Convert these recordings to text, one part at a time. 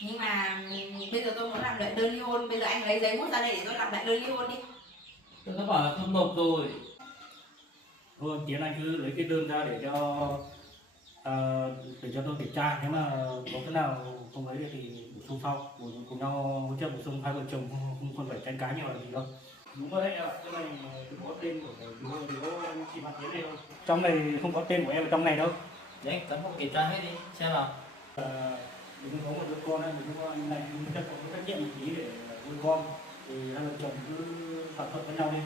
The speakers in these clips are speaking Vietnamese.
Nhưng mà bây giờ tôi muốn làm lại đơn ly hôn, bây giờ anh lấy giấy bút ra đây để tôi làm lại đơn ly hôn đi. Tôi đã bảo là tôi nộp rồi. Thôi Tiến anh cứ lấy cái đơn ra à, để cho tôi kiểm tra, nếu mà có cái nào không lấy được thì bổ sung sau, cùng nhau hỗ trợ bổ sung, hai vợ chồng không cần phải tranh cãi nhiều là gì đâu. Đúng rồi đấy em ạ, cái này thì có tên của chị Phạm Tiến này không? Trong này không có tên của em ở trong này đâu. Đấy, cán bộ kiểm tra hết đi, xem nào. Đừng có một đứa con này, đừng có anh này cũng chắc có trách nhiệm một tí để nuôi con, thì hai vợ chồng cứ thỏa thuận với nhau đi.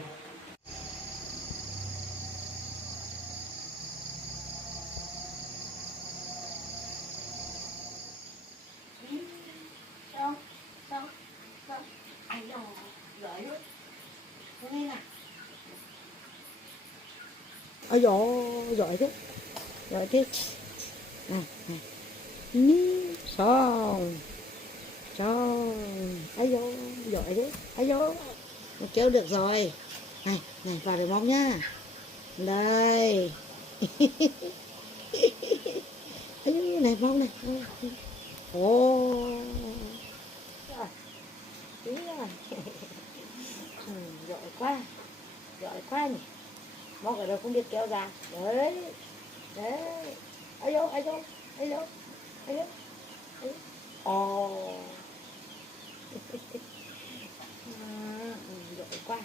Sao? Sao? Sao? Anh đâu giỏi lắm. Có nghe nào? Ôi dồi, giỏi thế. Giỏi thế. Này, này. Xong. Xong. Ây dô, giỏi thế. Ây dô. Nó kéo được rồi. Này, này, vào để móc nhá. Đây. Ây, này, móc này. Ồ. Rồi, tí rồi. Giỏi quá. Giỏi quá nhỉ. Móc ở đâu không biết kéo ra. Đấy. Đấy. Ây dô, ây dô, ây dô, ây dô. Ồ. Giỏi quá.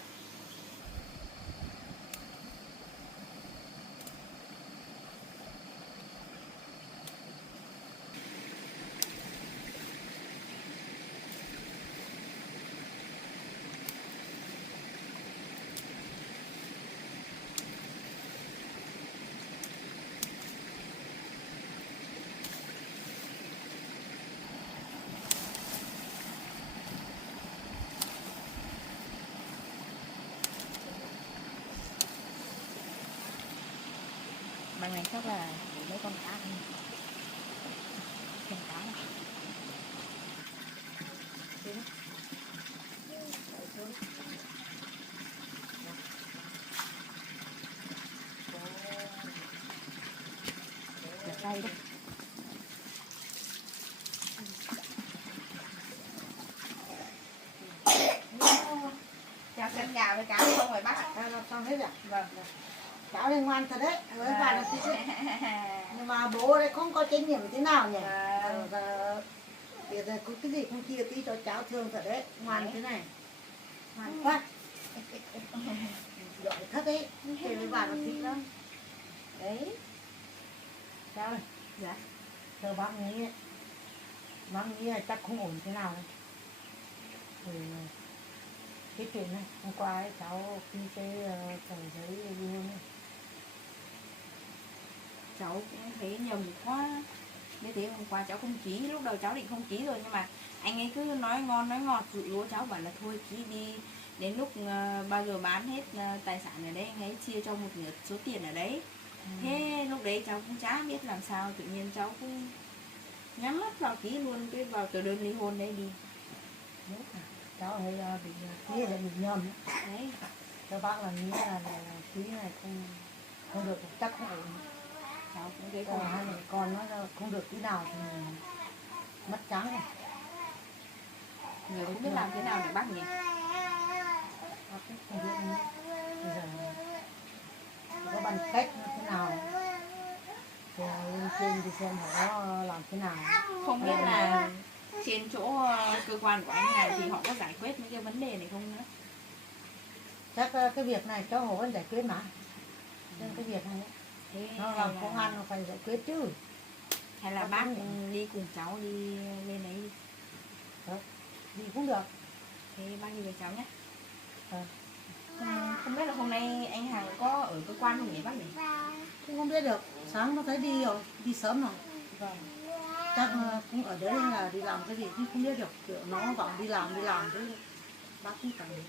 Bằng này chắc là để mấy con cá ăn. Con cá này. Đặt đây đi. Chào chân gà với cá không phải bác ạ. Làm xong hết rồi. Vâng. Cháu đây ngoan thật đấy. Với bà là tí chứ. Nhưng mà bố đây không có trách nhiệm thế nào nhỉ? Bây giờ có cái gì không chia tí cho cháu thương thật đấy. Ngoan thế này. Ngoan quá. Giỏi thật đấy. Thế với bà là thích lắm. Đấy. Cháu ơi. Dạ. Giờ bác nghĩ là chắc không ổn thế nào đâu. Ừ. Cái chuyện này, hôm qua ấy, cháu ký cái tờ giấy ly hôn này. Cháu cũng thấy nhầm quá. Như thế hôm qua cháu không ký, lúc đầu cháu định không ký rồi, nhưng mà anh ấy cứ nói ngon nói ngọt dụ dỗ cháu, bảo là thôi ký đi, đến lúc bao giờ bán hết tài sản ở đấy anh ấy chia cho một nửa số tiền ở đấy. Thế lúc đấy cháu cũng chả biết làm sao, tự nhiên cháu cũng nhắm mắt vào ký luôn cái vào tờ đơn ly hôn đấy đi. Đúng à? Cháu ở đây bị ký là bị nhầm Đấy. cho bác là nghĩ là ký này không được, chắc không ổn. Cháu cũng thấy Còn hai mẹ con nó không được tí nào thì mất trắng rồi. người không biết làm thế nào để bác nhỉ. Bác cũng không biết nữa. Bây giờ có bằng cách như thế nào thì lên trên thì xem họ làm thế nào. Không biết là trên chỗ cơ quan của anh này thì họ có giải quyết những cái vấn đề này không nữa. Chắc cái việc này cháu Hồ vẫn giải quyết mà. Nên cái việc này Thế nó làm công an nó phải giải quyết chứ. hay là bác đi cùng cháu đi lên đấy đi. Gì cũng được. Thế bác đi với cháu nhé. Ừ. Không biết là hôm nay anh Hằng có ở cơ quan không nhỉ bác nhỉ? Không biết được, sáng nó thấy đi rồi, đi sớm rồi. Vâng. Chắc cũng ở đấy là đi làm cái gì cũng không biết được, kiểu nó bảo đi làm thế bác cũng chẳng biết.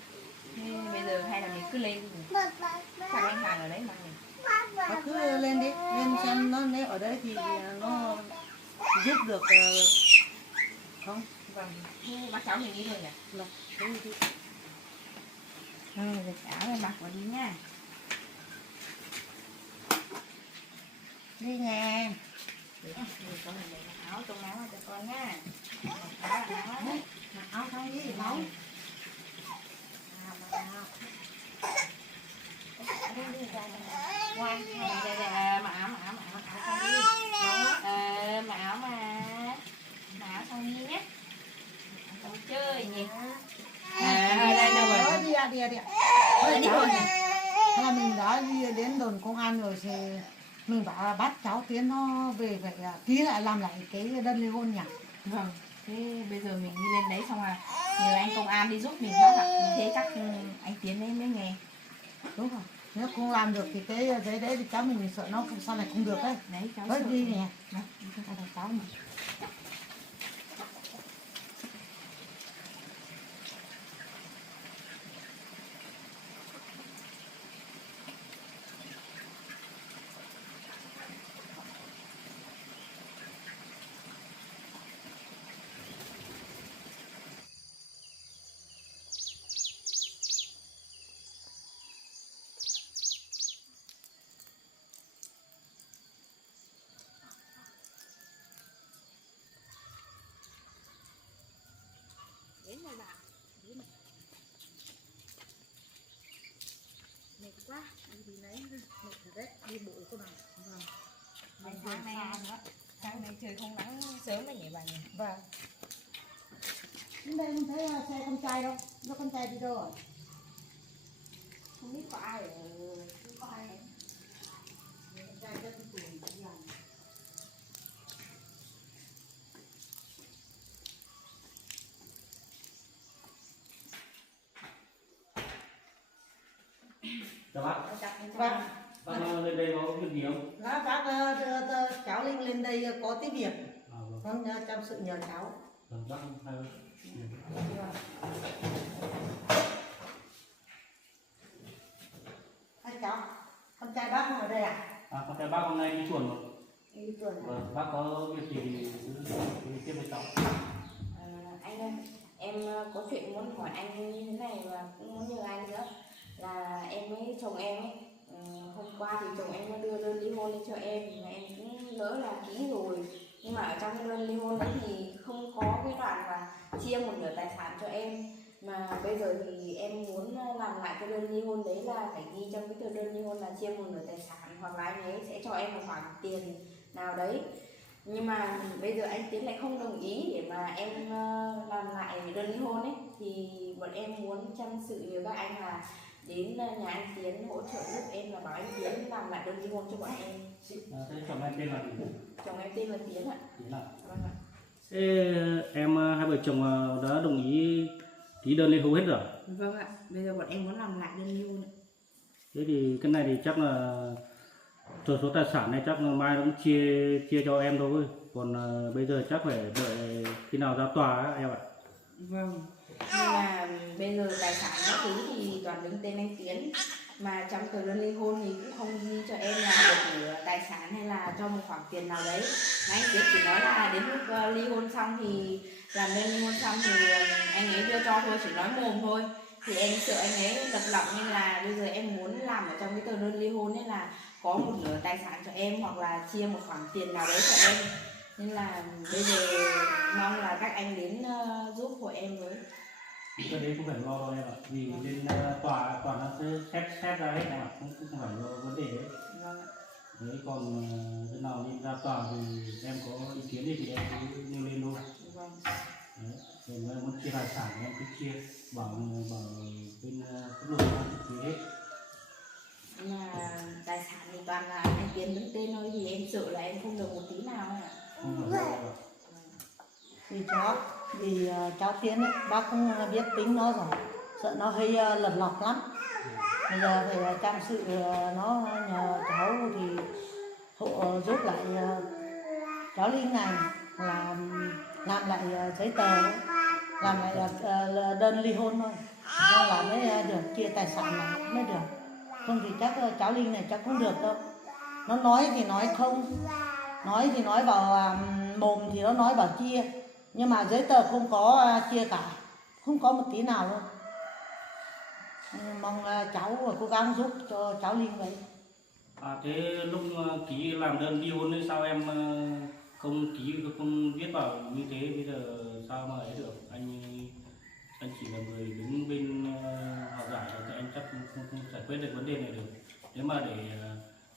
Thế bây giờ hay là mình cứ lên đi. Chắc anh Hằng ở đấy mà nhỉ? Bác cứ lên đi, lên xem nó nếu ở đấy thì nó giúp được không? Vâng. Thế bác cháu mình đi thôi nhỉ? Vâng, thế đi. Rồi cháu lên bác vào đi nha. Đi nha. Để con này để áo trong áo cho con nha. xong đi nấu. Ngoan, mặc áo xong đi. Mặc áo xong đi nhé. Không chơi nhỉ. Đây đâu rồi. Đi à. Thôi Đi cháu rồi. này. Là mình đã đi đến đồn công an rồi thì mình bảo bắt cháu Tiến nó về vậy ký lại làm lại cái đơn ly hôn nhỉ. Vâng, thế bây giờ mình đi lên đấy xong là nhờ anh công an đi giúp mình bác ạ. Thế chắc anh Tiến đấy mới nghe. Đúng rồi. Nếu không làm được thì cái giấy đấy thì cháu mình sợ nó sau này không được đấy. Đấy cháu Thôi sợ. đi nè. Vâng. Đây là cháu mà. Đến rồi bạn. Đi mà. Mệt quá. Đi thì lấy mệt thật đấy, đi bộ cô nào. Vâng. Sáng nay trời không nắng sớm đấy nhỉ bà nhỉ? Vâng. Đến đây không thấy xe con trai đâu, nó con trai đi đâu rồi? Không biết có ai ở, không có ai. Con trai rất tuổi già. Chào bác. Vâng. Bác lên đây có việc gì không? Đó, bác cháu Linh lên đây có tí việc. Vâng. Con chăm sự nhờ cháu. Vâng, bác không sao. Cháu, con trai bác không ở đây à? Con trai bác hôm nay đi chuồn rồi. Đi tuần à? Vâng, bác có việc gì thì cứ tiếp với cháu. Anh ơi, em có chuyện muốn hỏi anh như thế này và cũng muốn nhờ anh nữa. Là em với chồng em ấy, hôm qua thì chồng em nó đưa đơn ly hôn lên cho em mà em cũng lỡ là ký rồi. Nhưng mà ở trong cái đơn ly hôn ấy thì không có cái đoạn là chia một nửa tài sản cho em. Mà bây giờ thì em muốn làm lại cái đơn ly hôn đấy là phải ghi trong cái tờ đơn ly hôn là chia một nửa tài sản, hoặc là anh ấy sẽ cho em một khoản tiền nào đấy. Nhưng mà bây giờ anh Tiến lại không đồng ý để mà em làm lại đơn ly hôn ấy, thì bọn em muốn chăm sự với các anh là đến nhà anh Tiến hỗ trợ giúp em, là bảo anh Tiến làm lại đơn ly hôn cho bọn em. Thế chồng em tên là gì? Chồng em tên là Tiến ạ. Tiến à? Vâng ạ. Thế em hai vợ chồng đã đồng ý ký đơn ly hôn hết rồi? Vâng ạ. Bây giờ bọn em muốn làm lại đơn ly hôn ạ. Thế thì cái này thì chắc là số tài sản này chắc là mai cũng chia cho em thôi. Còn bây giờ chắc phải đợi khi nào ra tòa ấy, em ạ. Vâng. Nhưng mà bây giờ tài sản các thứ thì toàn đứng tên anh Tiến, mà trong tờ đơn ly hôn thì cũng không ghi cho em là một nửa tài sản hay là cho một khoản tiền nào đấy. Mà anh Tiến chỉ nói là đến lúc ly hôn xong thì làm đơn ly hôn xong thì anh ấy đưa cho thôi, chỉ nói mồm thôi. Thì em sợ anh ấy lật lọng, nên là bây giờ em muốn làm ở trong cái tờ đơn ly hôn ấy là có một nửa tài sản cho em, hoặc là chia một khoản tiền nào đấy cho em. Nên là bây giờ mong là các anh đến giúp của em với. Cái đấy không phải lo đâu em ạ. Vì bên tòa nó sẽ xét ra hết em ạ. Không phải lo vấn đề đấy. Vâng ạ. Đấy, còn khi nào đi ra tòa thì em có ý kiến gì thì em cứ nêu lên luôn. Vâng. Đấy. Rồi em muốn chia tài sản em cứ chia, bảo bên pháp luật thì hết. Mà tài sản thì toàn là anh Tiến đứng tên thôi, thì em sợ là em không được một tí nào ạ. Không phải lo đâu. Vì cháu Tiến ấy, bác cũng biết tính nó rồi, sợ nó hơi lật lọc lắm. Bây giờ phải chăm sự nó, nhờ cháu thì hộ giúp lại cháu Linh này làm lại giấy tờ, làm lại đơn ly hôn thôi, nên là mới được chia tài sản lại mới được. Không thì chắc cháu Linh này chắc không được đâu. Nó nói thì nói không, nói thì nói vào mồm thì nó nói bảo chia, nhưng mà giấy tờ không có chia cả, không có một tí nào luôn. Mong cháu cố gắng giúp cho cháu Linh vậy. Thế lúc ký làm đơn ly hôn ấy sao em không ký, không viết vào như thế, bây giờ sao mà ấy được? Anh quyết được vấn đề này được. Nếu mà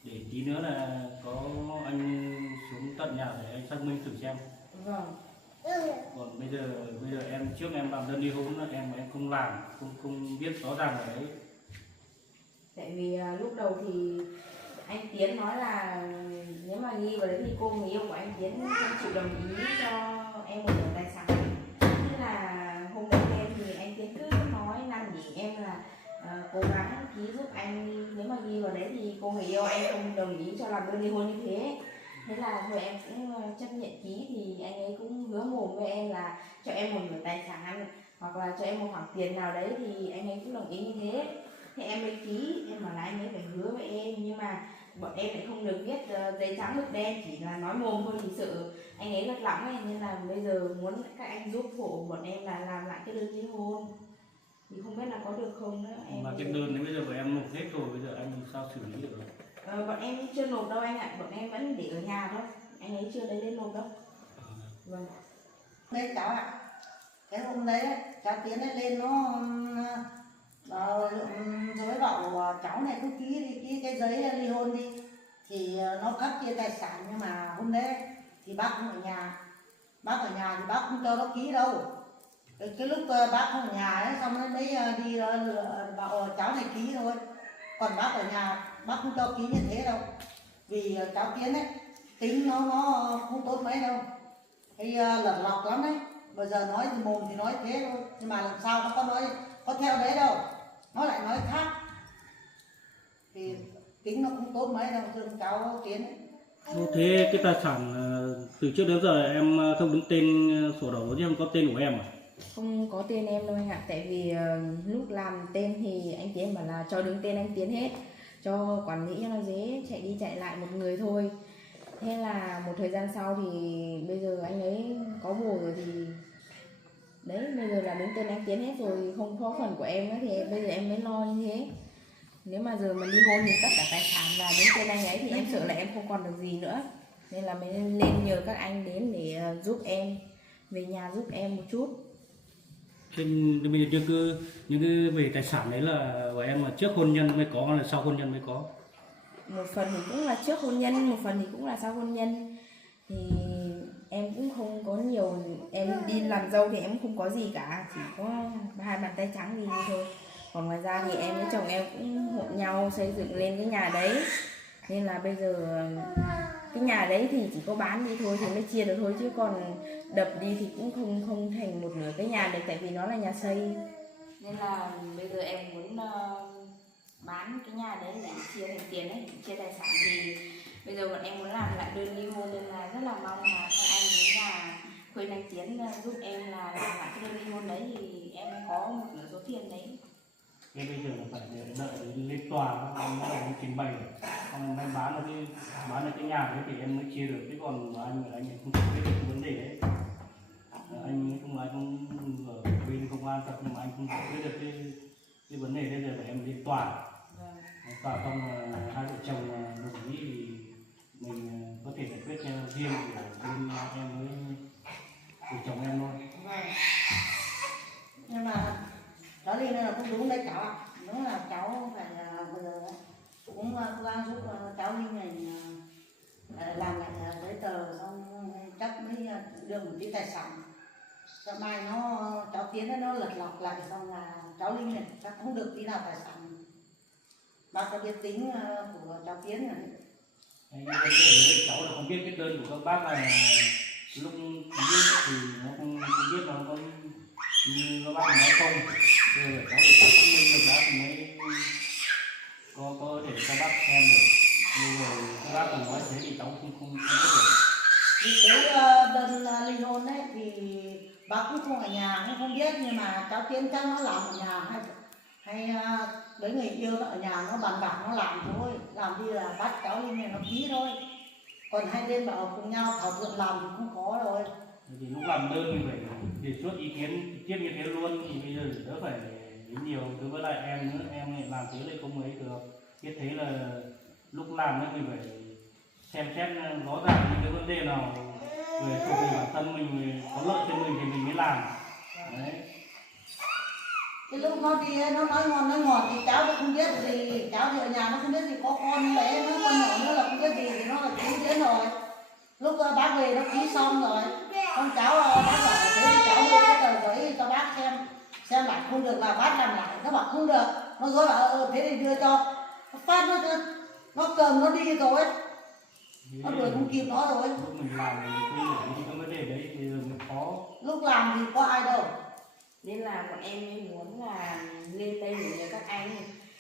để tí nữa là có anh xuống tận nhà để anh xác minh thử xem. Vâng. Còn bây giờ em trước em làm đơn ly hôn em không làm, không biết rõ ràng ở đấy. Tại vì lúc đầu thì anh Tiến nói là nếu mà ghi vào đấy thì cô người yêu của anh Tiến không chịu đồng ý cho em một nửa tài sản. Thế là hôm đầu tiên thì anh Tiến cứ nói năn nỉ em là cố gắng ký giúp anh, nếu mà ghi vào đấy thì cô người yêu anh không đồng ý cho làm đơn ly hôn như thế. Thế là thôi em cũng chấp nhận ký, thì anh ấy cũng hứa mồm với em là cho em một nửa tài sản hoặc là cho em một khoản tiền nào đấy, thì anh ấy cũng đồng ý như thế. Thì em mới ký, em bảo là anh ấy phải hứa với em, nhưng mà bọn em lại không được viết giấy trắng mực đen, chỉ là nói mồm thôi, thì sợ anh ấy lật lỏng ấy, nên là bây giờ muốn các anh giúp hộ bọn em là làm lại cái đơn ly hôn, thì không biết là có được không nữa. Em Mà cái đơn đấy bây giờ của em nộp hết rồi, bây giờ anh sao xử lý được rồi? Bọn em chưa nộp đâu anh ạ, bọn em vẫn để ở nhà thôi, anh ấy chưa lấy đến nộp đâu. Vâng. Đấy cháu ạ, cái hôm đấy cháu Tiến ấy lên nó dối bảo cháu này cứ ký cái giấy ly hôn đi thì nó cấp chia tài sản. Nhưng mà hôm đấy thì bác không ở nhà, thì bác không cho nó ký đâu. Cái lúc bác không ở nhà ấy, xong nó mới đi bảo cháu này ký thôi, còn bác ở nhà bác không cho ký như thế đâu. Vì cháu Tiến ấy tính nó không tốt mấy đâu, hay lật lọc lắm đấy. Bây giờ nói thì mồm thì nói thế thôi, nhưng mà làm sao nó có theo đấy đâu, nó lại nói khác. Thì tính nó không tốt mấy đâu, thương cháu Tiến ấy. Thế cái tài sản từ trước đến giờ em không đứng tên sổ đỏ chứ không có tên của em à? Không có tên em đâu anh ạ, tại vì lúc làm tên thì anh Tiến bảo là cho đứng tên anh Tiến hết, cho quản lý cho nó dễ chạy đi chạy lại một người thôi. Thế là một thời gian sau thì bây giờ anh ấy có bồ rồi thì đấy, bây giờ là đứng tên anh Tiến hết rồi, không có phần của em nữa, thì bây giờ em mới lo như thế. Nếu mà giờ mình ly hôn thì tất cả tài sản là đứng tên anh ấy thì em sợ là em không còn được gì nữa, nên là mới lên nhờ các anh đến để giúp em, về nhà giúp em một chút. Thế bây giờ những cái về tài sản đấy là của em là trước hôn nhân mới có hay là sau hôn nhân mới có? Một phần thì cũng là trước hôn nhân, một phần thì cũng là sau hôn nhân. Thì em cũng không có nhiều, em đi làm dâu thì em không có gì cả, chỉ có hai bàn tay trắng gì thôi. Còn ngoài ra thì em với chồng em cũng hộ nhau xây dựng lên cái nhà đấy, nên là bây giờ cái nhà đấy thì chỉ có bán đi thôi thì mới chia được thôi, chứ còn đập đi thì cũng không thành một nửa cái nhà được, tại vì nó là nhà xây. Nên là bây giờ em muốn bán cái nhà đấy để chia thành tiền đấy, chia tài sản. Thì bây giờ bọn em muốn làm lại đơn ly hôn, nên là rất là mong là các anh đến nhà khuyên anh Tiến giúp em là làm lại cái đơn ly hôn đấy, thì em mới có một nửa số tiền đấy. Thế bây giờ là phải đợi đến lên tòa nó là trình bày, còn anh bán được cái nhà đấy thì em mới chia được, chứ còn anh không biết được vấn đề đấy. Anh không ở bên công an thật, nhưng mà anh không biết được cái vấn đề bây giờ phải em lên tòa. Tòa xong hai vợ chồng đồng ý thì mình có thể giải quyết theo riêng của bên em với chồng em thôi. Nhưng mà cháu đi nên là cũng đúng đấy cháu ạ. Đúng là cháu phải bây giờ cũng cố gắng giúp cháu đi này làm lại giấy tờ, xong chắc mới đưa một tí tài sản. Cho mai cháu Tiến nó lật lọc lại, xong là cháu Linh này chắc không được tí nào tài sản. Bác có biết tính của cháu Tiến rồi đấy. Cái vấn đề đấy cháu là không biết cái đơn của các bác này, lúc viết thì nó không biết nó có như các bác nói không. Bây giờ cháu phải xác minh được bác thì mới có thể cho bác xem được. Bây giờ các bác còn nói thế thì cháu không biết được. Thì cái đơn ly hôn ấy thì bác cũng không ở nhà, cũng không biết, nhưng mà cháu Tiến chắc nó làm ở nhà hay với người yêu nó ở nhà nó bàn bạc nó làm thôi, làm đi là bắt cháu Linh này nó ký thôi, còn hai bên bảo cùng nhau thảo luận làm thì không có rồi. Thì lúc làm đơn mình phải đề xuất ý kiến trực tiếp như thế luôn, thì bây giờ đỡ phải đến nhiều. Đối với lại em nữa, em lại làm thế lại không ấy được. Biết thế là lúc làm ấy mình phải xem xét rõ ràng những cái vấn đề nào về thuộc về bản thân mình có lợi cho mình thì mình mới làm. Đấy. cái lúc nó đi nó nói ngọt thì cháu nó không biết gì, cháu thì ở nhà nó không biết gì, có con bé nó con nhỏ nó là không biết gì thì nó là ký đến rồi. Lúc bác về nó ký xong rồi con cháu bác bảo thế thì cháu đưa cái tờ giấy cho bác xem lại, không được là bác làm lại. Nó bảo không được, nó rồi bảo thế thì đưa cho phát nó cầm nó đi rồi, nó đuổi không kịp nó rồi. Lúc mình làm thì cũng cái vấn đề đấy thì mới khó. Lúc làm thì có ai đâu, Nên là bọn em muốn là lên đây để nhờ các anh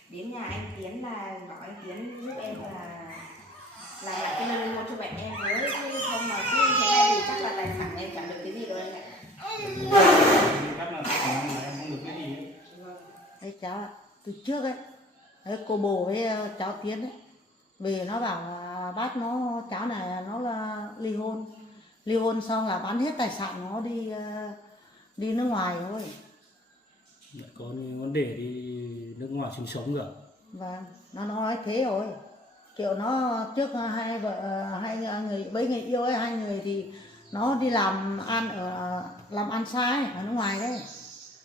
đến nhà anh Tiến là bảo anh Tiến giúp em là làm lại cái nơi một cho bạn em với, chứ không mà cứ thế này thì chắc là tài sản em chẳng được cái gì rồi anh ạ. Chắc là em không được cái gì ấy. đấy cháu ạ. Từ trước ấy, đấy, cô bồ với cháu Tiến ấy về nó bảo là bác nó cháu này nó là ly hôn xong là bán hết tài sản nó đi nước ngoài thôi. Có vấn đề đi nước ngoài sinh sống rồi. Và nó nói thế rồi, kiểu nó trước hai vợ hai người mấy người yêu ấy, hai người thì nó đi làm ăn sai ở nước ngoài đấy,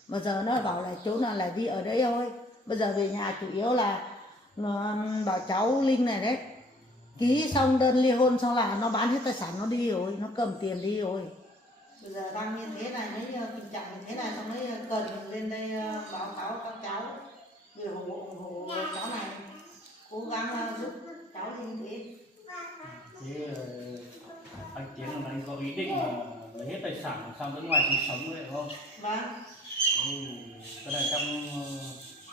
bây giờ nó bảo là chỗ nào là đi ở đấy thôi. Bây giờ về nhà chủ yếu là nó bảo cháu Linh này đấy ký xong đơn ly hôn xong là nó bán hết tài sản nó đi rồi, nó cầm tiền đi rồi. Bây giờ đang như thế này, mấy tình trạng như thế này xong mới cần lên đây báo cáo các cháu vì ủng hộ cháu này, cố gắng giúp cháu Linh thế. Thế anh Tiến là anh có ý định là lấy hết tài sản sang nước ngoài sinh sống vậy không? Vâng. Cái này trong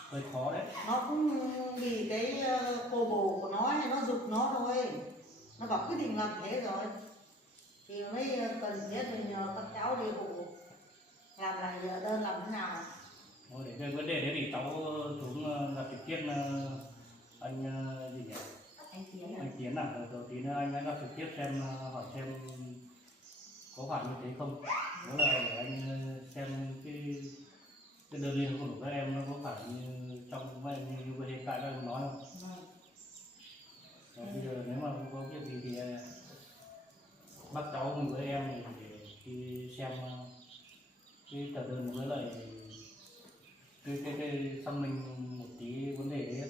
hơi khó đấy. Nó cũng vì cái cô bồ của nó hay nó giục nó thôi, nó bảo quyết định làm thế rồi thì mới cần thiết mình nhờ các cháu đi hộ làm lại đơn làm thế nào. Thôi để cái vấn đề đấy thì cháu xuống gặp trực tiếp anh gì nhỉ? Anh Tiến nào đầu tí nữa anh gặp trực tiếp xem hỏi xem có phải như thế không. Đó là để anh xem cái đơn ly hôn của các em nó có phải như trong như hiện tại các em nói không? Bây giờ nếu mà không có việc gì thì bắt cháu cùng với em để khi xem cái tờ đơn với lại cái xăm mình một tí vấn đề đấy hết.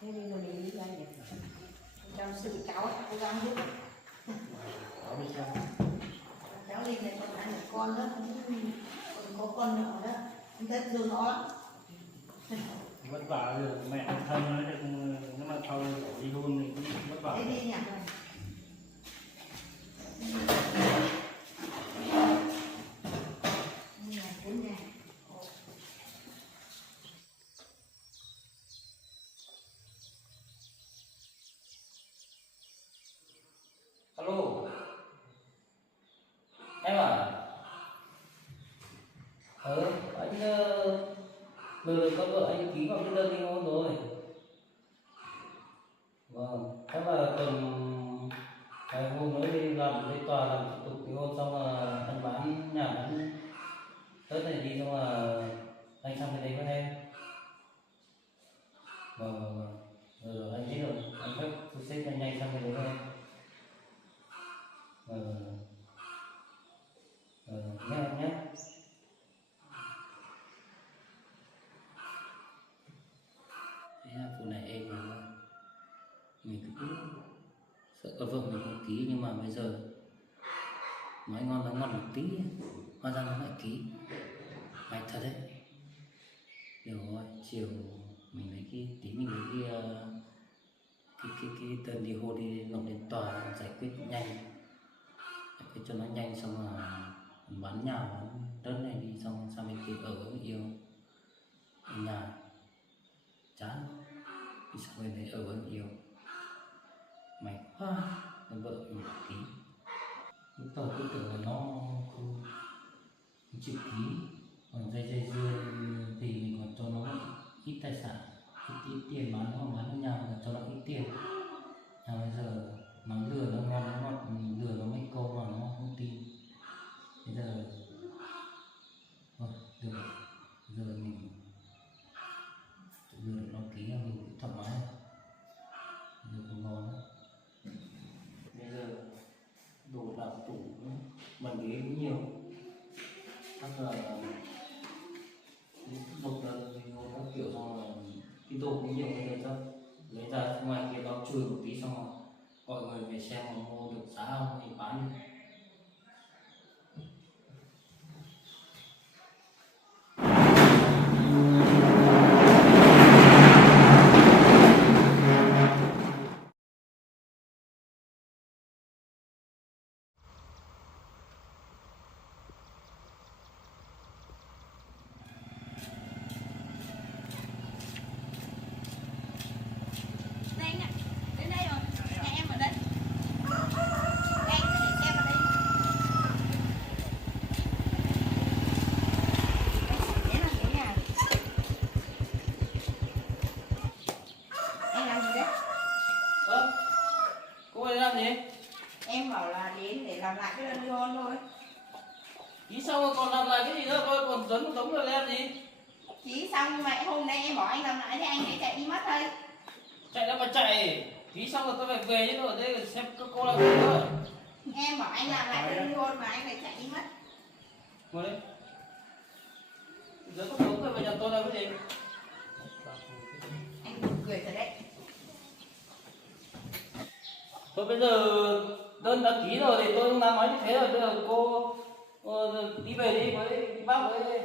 Thế bây giờ mình đi ra nhỉ? Trong sự cháu cố gắng giúp Cháu đi xem. cháu Linh này còn hai người con nữa, còn có con nhỏ nữa, anh thấy thương nó lắm. Vất vả rồi mẹ thân nói được nếu mà sau đi hôn thì cũng vất vả. Thế đi nhỉ. Alo. Em à? Anh được có vợ anh ký vào cái đơn ly hôn rồi. Vâng, chắc là tầm ngày hôm nữa đi làm giấy tòa làm thủ tục ly hôn xong là anh bán nhà bán đất này đi xong là anh sang bên đấy với em. Vâng, anh biết rồi, anh phép thu xếp nhanh sang bên đấy với em. Nhé em nhé. Thế là phụ này em mà mình cứ sợ có vợ mình không ký, nhưng mà bây giờ nói ngon nói ngọt một tí hóa ra nó lại ký, may thật đấy. Được rồi, chiều mình lấy cái tí mình lấy cái đơn ly hôn đi nộp đến tòa giải quyết nhanh, giải quyết cho nó nhanh xong là bán nhà bán đất này đi xong sang bên kia ở với người yêu ở nhà chán đi sang bên đấy ở với người yêu mày quá. Con vợ mình ký lúc đầu cứ tưởng là nó không chịu ký, còn dây dưa thì mình còn cho nó ít tài sản, ít tiền bán nó nhà còn cho nó ít tiền. Bây giờ nó lừa nó ngon nó ngọt, lừa nó mấy câu mà nó không tin. Bây giờ thôi được, giờ mình lừa được nó ký là mình cũng thoải mái, giờ cũng ngon đó. Bây giờ đồ đạc tủ bàn ghế cũng nhiều, chắc là nộp đơn ly hôn các kiểu xong rồi cái đồ cũng nhiều người cho lấy ra ngoài kia đó chui một tí xong rồi gọi người về xem mà mua được giá không thì bán đi. Đây anh ạ, đến đây rồi, nhà em ở đây. Đây, anh để xem ở đây. Đấy là cái nhà. Em làm gì đấy? Cô ấy làm gì? Em bảo là đến để làm lại cái đơn ly hôn thôi. Ý sao mà còn làm lại cái gì nữa, coi còn giống giống rồi làm gì? Ký xong nhưng mà hôm nay em bảo anh làm lại thì anh ấy chạy đi mất thôi. Chạy đâu mà chạy, ý xong rồi tôi phải về chứ rồi đây xem các cô làm gì nữa. Em bảo anh làm lại đơn ly hôn mà anh lại chạy đi mất. Ngồi đây. Giờ có đúng rồi về nhà tôi làm cái gì? Anh buồn cười thật đấy. Thôi bây giờ đơn đã ký rồi thì tôi cũng đã nói như thế rồi, bây giờ cô đi về đi với bác với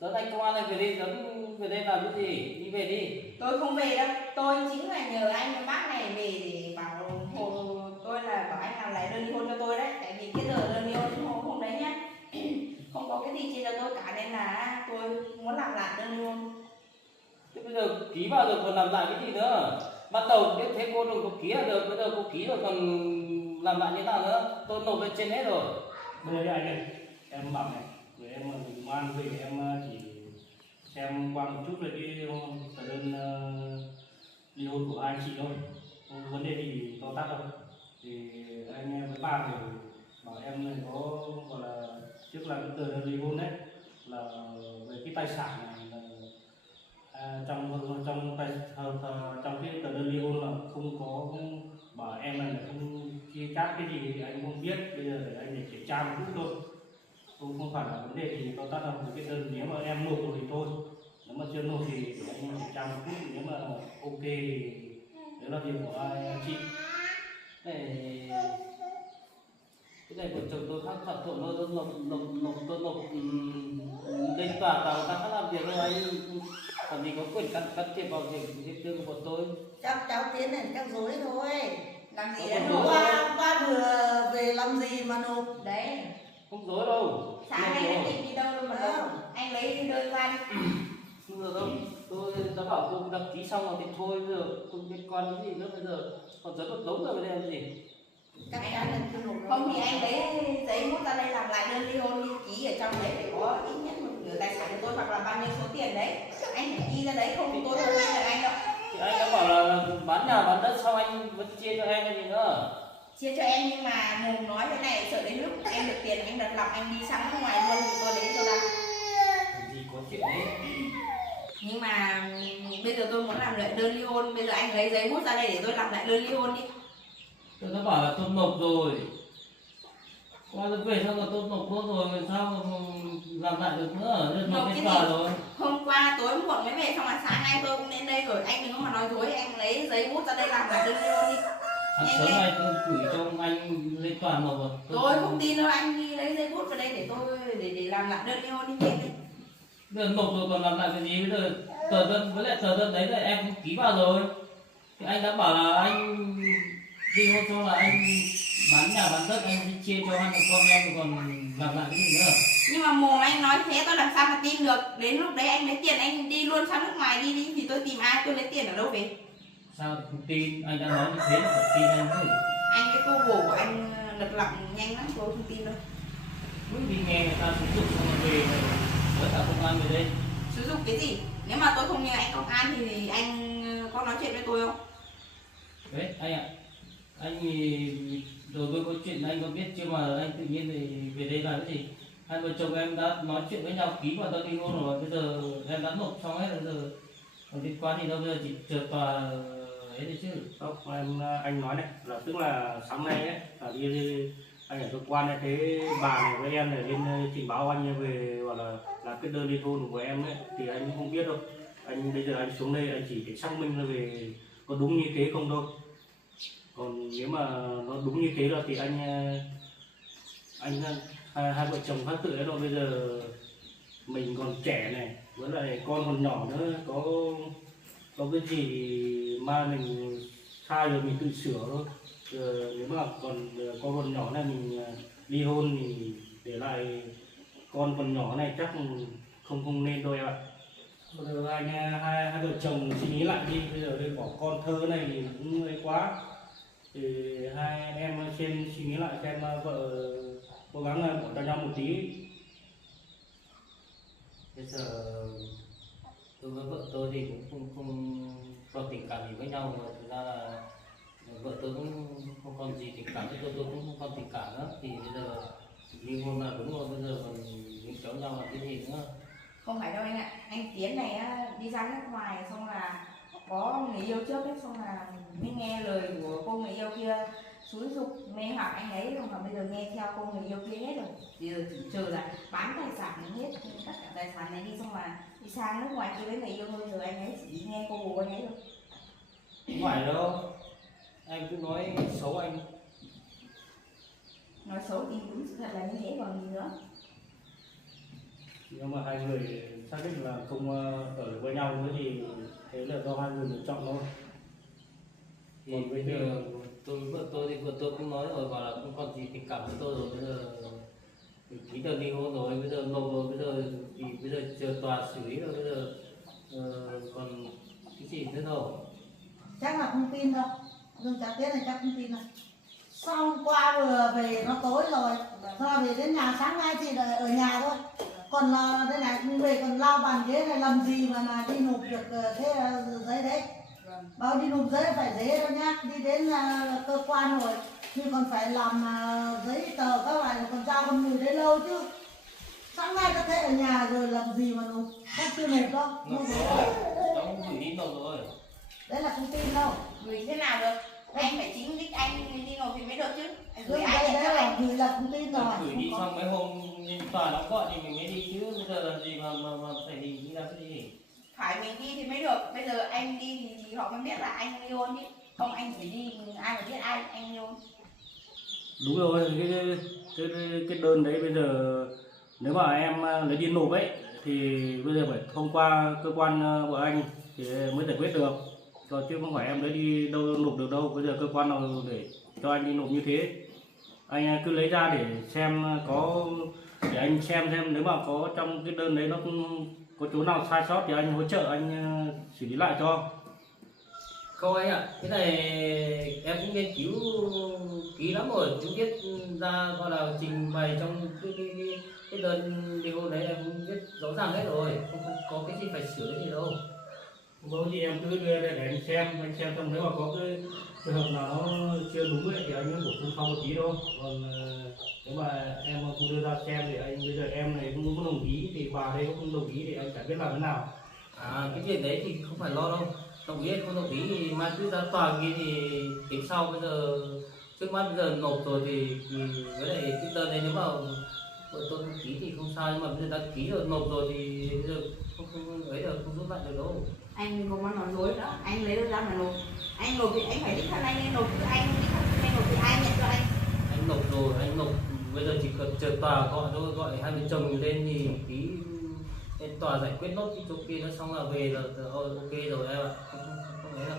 dẫn anh công an này về đi, dẫn về đây làm cái gì, đi về đi. Tôi không về đâu, tôi chính là nhờ anh với bác này về để bảo hồ tôi là bảo anh làm lại đơn ly hôn cho tôi đấy. Tại vì cái giờ đơn ly hôn hôm đấy nhá, không có cái gì chia cho tôi cả nên là tôi muốn làm lại đơn ly hôn. Thế bây giờ ký vào rồi còn làm lại cái gì nữa? Ban đầu biết thế cô đừng có ký là được, bây giờ cô ký rồi còn làm lại như nào nữa? Tôi nộp lên trên hết rồi. Bây giờ đi anh ơi, em bảo này, rồi em mình ngoan về em chỉ xem qua một chút về cái tờ đơn ly hôn của hai chị thôi, không có vấn đề gì to tát đâu. Thì anh em với ba thì bảo em này có gọi là trước là cái tờ đơn ly hôn đấy là về cái tài sản này là trong cái tờ đơn ly hôn là không có bảo em này là không chia chác cái gì thì anh không biết, bây giờ để anh để kiểm tra một chút thôi, không phải là vấn đề gì to tát đâu. Cái đơn nếu mà em nộp rồi thì thôi, nếu mà chưa nộp thì để anh kiểm tra một chút, nếu mà ok thì đấy là việc của anh chị. Cái này của chồng tôi khác phạm tội thôi, tôi nộp lên tòa tàu ta khác làm việc thôi, anh còn gì có quyền can thiệp vào việc riêng của tôi. Chắc cháu tiến này chắc dối thôi. Làm gì Không đã dối. nộp? Ba vừa về làm gì mà nộp. Đấy, Không dối đâu. sáng anh đã định đi đâu đâu mà đâu. Anh lấy đơn ra đi. Không được đâu, tôi đã bảo cô đăng ký xong rồi thì thôi, giờ không liên quan đến gì nữa, bây giờ còn dẫn một đống rồi bây giờ làm gì? Chắc chắn là chưa nộp đâu. Không thì anh lấy giấy bút ra đây làm lại đơn ly hôn đi, ký ở trong đấy phải có ít nhất một nửa tài sản của tôi hoặc là bao nhiêu số tiền đấy. Anh phải ghi ra đấy, không thì tôi không ghi được anh đâu. Thì anh đã bảo là bán nhà bán đất xong anh vẫn chia cho em cái gì nữa? Chia cho em nhưng mà mồm nói thế này, sợ đến lúc em được tiền anh đặt lọc anh đi sang nước ngoài luôn thì tôi lấy cho ra. Làm gì có chuyện đấy. Nhưng mà bây giờ tôi muốn làm lại đơn ly hôn, bây giờ anh lấy giấy bút ra đây để tôi làm lại đơn ly hôn đi. Tôi đã bảo là tôi nộp rồi. Qua được về xong rồi tôi nộp luôn rồi, sao mà làm lại được nữa, nên nộp lên tòa rồi. Hôm qua tối muộn mới về xong là sáng nay tôi cũng đến đây rồi, anh đừng có mà nói dối, anh lấy giấy bút ra đây làm lại đơn ly hôn đi. Sáng sớm nay tôi gửi cho anh lên tòa nộp rồi. Tôi không tin đâu, anh đi lấy giấy bút vào đây để tôi để làm lại đơn ly hôn đi. Bây giờ nộp rồi còn làm lại cái gì, bây giờ tờ đơn với lại tờ đơn đấy là em cũng ký vào rồi. Thì anh đã bảo là anh đi hôn xong là anh bán nhà bán đất, anh sẽ chia cho hai mẹ con em, còn làm lại cái gì nữa? Nhưng mà mồm anh nói thế tôi làm sao mà tin được, đến lúc đấy anh lấy tiền anh đi luôn sang nước ngoài đi thì tôi tìm ai, tôi lấy tiền ở đâu về? Sao không tin, anh đã nói như thế là phải tin anh thôi. Anh cái câu bổ của anh lật lọng nhanh lắm, tôi không tin đâu. Cứ đi nghe người ta sử dụng xong rồi về với cả công an về đây. Sử dụng cái gì? Nếu mà tôi không nhờ anh công an thì anh có nói chuyện với tôi không? Đấy anh ạ, anh thì rồi tôi có chuyện anh có biết chứ mà anh tự nhiên thì về đây làm cái gì? Hai vợ chồng em đã nói chuyện với nhau, ký vào đơn ly hôn rồi, bây giờ em đã nộp xong hết rồi, giờ còn liên quan thì đâu, bây giờ chỉ chờ tòa ấy đấy chứ. Không, anh nói này là tức là sáng nay ấy là đi anh ở cơ quan ấy, thế bà này với em này lên trình báo anh về gọi là cái đơn ly hôn của em ấy thì anh cũng không biết đâu. Anh bây giờ anh xuống đây anh chỉ để xác minh là về có đúng như thế không thôi. Còn nếu mà nó đúng như thế rồi thì anh hai vợ chồng khác tự ấy rồi, bây giờ mình còn trẻ này với lại con còn nhỏ nữa, có cái gì mà mình sai rồi mình tự sửa thôi. Nếu mà con còn nhỏ này mình ly hôn thì để lại con còn nhỏ này chắc không nên đâu em ạ. Bây giờ anh hai vợ chồng suy nghĩ lại đi, bây giờ đây bỏ con thơ này thì cũng ấy quá, thì hai anh em xem suy nghĩ lại xem vợ cố gắng bỏ cho nhau một tí. Bây giờ tôi với vợ tôi thì cũng không còn tình cảm gì với nhau, mà thực ra là vợ tôi cũng không còn gì tình cảm với tôi cũng không còn tình cảm nữa, thì bây giờ ly hôn là đúng rồi, bây giờ còn những cháu nhau là cái gì nữa. Không phải đâu anh ạ, anh Tiến này á, đi ra nước ngoài xong là có người yêu trước ấy, xong là mới nghe lời của cô người yêu kia xúi dục mê hoặc anh ấy, xong là bây giờ nghe theo cô người yêu kia hết rồi. Bây giờ chỉ chờ là bán tài sản hết, tất cả tài sản này đi, xong là đi sang nước ngoài chơi với người yêu thôi, giờ anh ấy chỉ nghe cô bố anh ấy thôi. Không phải đâu, anh cứ nói xấu anh. Nói xấu thì đúng sự thật là như thế còn gì nữa. Nhưng mà hai người xác định là không ở với nhau nữa thì thế là do hai người lựa chọn thôi. Thì bây giờ tôi vợ tôi cũng nói rồi, bảo là không còn gì tình cảm với tôi rồi, bây giờ ký tờ ly hôn rồi, bây giờ nộp rồi, bây giờ thì bây giờ chờ tòa xử lý rồi, bây giờ còn cái gì nữa đâu. Chắc là không tin đâu, Dương cháu Tiến này chắc không tin đâu. Xong qua vừa về nó tối rồi, sau về đến nhà sáng nay thì ở nhà thôi. Còn là đây này về còn lau bàn ghế này làm gì mà đi nộp được thế giấy đấy. Bao đi nộp giấy phải giấy đâu nhá, đi đến cơ quan rồi nhưng còn phải làm giấy tờ các bạn, còn giao con người đấy lâu chứ. Sáng nay có thể ở nhà rồi làm gì mà nộp, không chưa nộp đâu. Nộp rồi, cháu cũng gửi đi nộp rồi. Đấy là không tin đâu. Gửi thế nào được, anh phải chính đích anh đi nộp thì mới được chứ. Gửi Gửi ai đây nhận cho đấy là anh. gửi là không tin rồi. Gửi đi xong mấy hôm tòa đóng gọi thì mình mới đi chứ, bây giờ làm gì mà phải đi làm cái gì. Phải mình đi thì mới được, bây giờ anh đi thì họ mới biết là anh ly hôn chứ, không anh chỉ đi ai mà biết anh ly hôn. Đúng rồi, cái đơn đấy bây giờ nếu mà em lấy đi nộp ấy thì bây giờ phải thông qua cơ quan của anh thì mới giải quyết được, rồi chứ không phải em lấy đi đâu nộp được đâu. Bây giờ cơ quan nào để cho anh đi nộp như thế, anh cứ lấy ra để xem để anh xem nếu mà có trong cái đơn đấy nó có chỗ nào sai sót thì anh hỗ trợ anh xử lý lại cho. Không anh ạ, cái này em cũng nghiên cứu kỹ lắm rồi, cũng biết ra gọi là trình bày trong cái đơn ly hôn đấy, em cũng biết rõ ràng hết rồi, không có cái gì phải sửa cái gì đâu. Bố thì em cứ đưa đây để anh xem xong nếu mà có cái trường hợp nào nó chưa đúng ấy, thì anh mới bổ sung sau một tí thôi. Còn nếu mà em không đưa ra xem thì anh bây giờ em này cũng không đồng ý thì bà đây cũng không đồng ý thì anh chả biết làm thế nào. Cái việc đấy thì không phải lo đâu, đồng ý hay không đồng ý thì mai cứ ra tòa kia thì tính sau. Bây giờ trước mắt bây giờ nộp rồi thì với lại cái đơn đấy nếu mà vợ tôi không ký thì không sao, nhưng mà bây giờ đã ký rồi nộp rồi thì bây giờ không ấy được, không rút lại được đâu. Anh không có nói dối nữa, anh lấy đâu ra mà nộp, anh nộp thì anh phải đích thân anh lên nộp, chứ anh đích thân lên nộp thì ai nhận cho anh. Anh nộp rồi, anh nộp bây giờ chỉ cần chờ tòa gọi thôi, gọi hai vợ chồng lên thì ký lên tòa giải quyết nốt cái chỗ kia nó xong là về là ok rồi em ạ, không ấy đâu.